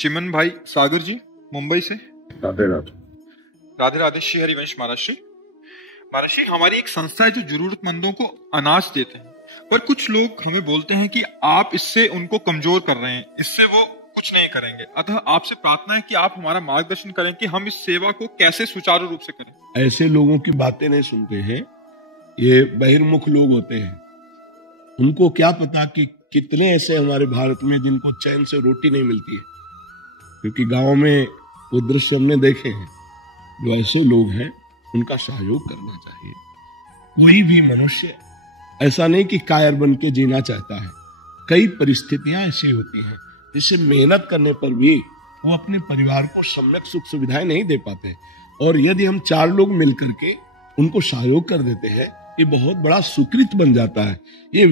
चिमन भाई सागर जी मुंबई से। राधे राधे। राधे राधे। श्री हरिवंश महाराज जी, हमारी एक संस्था है जो जरूरतमंदों को अनाज देते हैं, पर कुछ लोग हमें बोलते हैं कि आप इससे उनको कमजोर कर रहे हैं, इससे वो कुछ नहीं करेंगे। अतः आपसे प्रार्थना है कि आप हमारा मार्गदर्शन करें कि हम इस सेवा को कैसे सुचारू रूप से करें। ऐसे लोगों की बातें नहीं सुनते हैं, ये बहिर्मुख लोग होते हैं। उनको क्या पता कि कितने ऐसे हमारे भारत में जिनको चैन से रोटी नहीं मिलती है, क्योंकि गांव में वो दृश्य हमने देखे हैं। जो ऐसे लोग हैं उनका सहयोग करना चाहिए। कोई भी मनुष्य ऐसा नहीं कि कायर बन के जीना चाहता है। कई परिस्थितियां ऐसी होती हैं जिससे मेहनत करने पर भी वो अपने परिवार को सम्यक सुख सुविधाएं नहीं दे पाते, और यदि हम 4 लोग मिलकर के उनको सहयोग कर देते हैं, ये बहुत बड़ा सुकृत बन जाता है। ये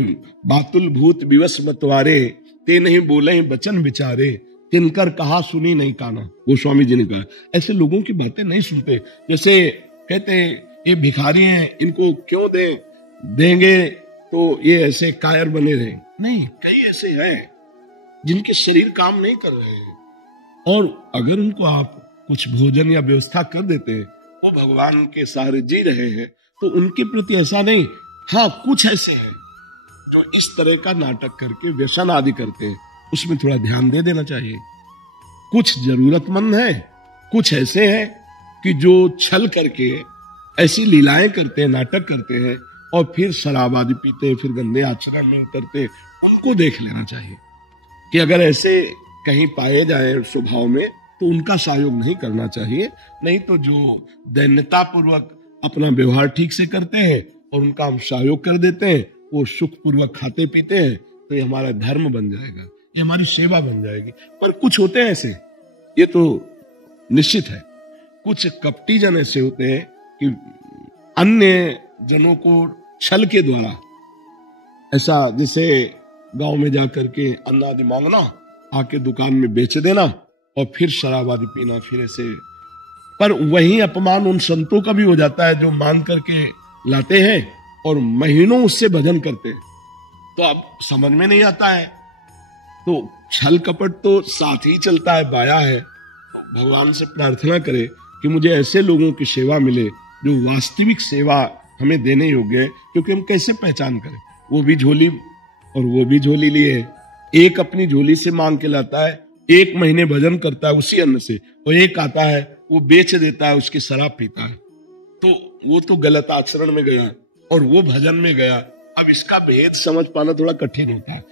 बातुल भूत विवश मतवारे, ते नहीं बोले बचन विचारे, तिनकर कहा सुनी नहीं काना, गोस्वामी जी ने कहा। ऐसे लोगों की बातें नहीं सुनते। जैसे कहते ये भिखारी हैं, इनको क्यों देंगे तो ये ऐसे कायर बने रहे। नहीं, कई ऐसे हैं जिनके शरीर काम नहीं कर रहे हैं, और अगर उनको आप कुछ भोजन या व्यवस्था कर देते हैं, वो भगवान के सहारे जी रहे हैं, तो उनके प्रति ऐसा नहीं। हाँ, कुछ ऐसे हैं जो इस तरह का नाटक करके व्यसन आदि करते हैं, उसमें थोड़ा ध्यान दे देना चाहिए। कुछ जरूरतमंद है, कुछ ऐसे हैं कि जो छल करके ऐसी लीलाएं करते हैं, नाटक करते हैं, और फिर शराब आदि पीते हैं, फिर गंदे आचरण में उतरते हैं। उनको देख लेना चाहिए कि अगर ऐसे कहीं पाए जाए स्वभाव में, तो उनका सहयोग नहीं करना चाहिए। नहीं तो जो दैन्यता पूर्वक अपना व्यवहार ठीक से करते हैं और उनका हम सहयोग कर देते हैं, वो सुख पूर्वक खाते पीते हैं, तो ये हमारा धर्म बन जाएगा, ये हमारी सेवा बन जाएगी। पर कुछ होते हैं ऐसे, ये तो निश्चित है। कुछ कपटी जन ऐसे होते हैं कि अन्य जनों को छल के द्वारा, ऐसा जैसे गांव में जाकर के अन्न आदि मांगना, आके दुकान में बेच देना, और फिर शराब आदि पीना, फिर ऐसे। पर वही अपमान उन संतों का भी हो जाता है जो मांग करके लाते हैं और महीनों उससे भजन करते हैं। तो अब समझ में नहीं आता है। तो छल कपट तो साथ ही चलता है, बाया है। भगवान से प्रार्थना करे कि मुझे ऐसे लोगों की सेवा मिले जो वास्तविक सेवा हमें देने योग्य है, क्योंकि हम कैसे पहचान करें। वो भी झोली और वो भी झोली लिए, एक अपनी झोली से मांग के लाता है, 1 महीने भजन करता है उसी अन्न से, और एक आता है वो बेच देता है, उसकी शराब पीता है। तो वो तो गलत आचरण में गया और वो भजन में गया। अब इसका भेद समझ पाना थोड़ा कठिन होता है।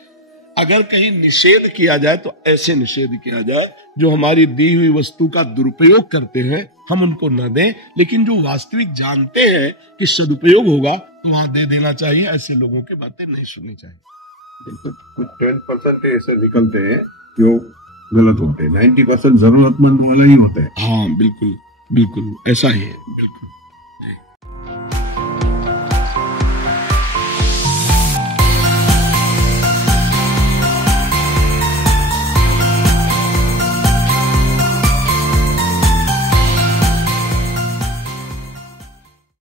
अगर कहीं निषेध किया जाए तो ऐसे निषेध किया जाए जो हमारी दी हुई वस्तु का दुरुपयोग करते हैं, हम उनको न दें, लेकिन जो वास्तविक जानते हैं कि सदुपयोग होगा तो वहां दे देना चाहिए। ऐसे लोगों की बातें नहीं सुननी चाहिए। कुछ 10% ऐसे निकलते हैं जो गलत होते हैं, 90% जरूरतमंद वाला ही होता है। हाँ, बिल्कुल बिल्कुल ऐसा ही है, बिल्कुल।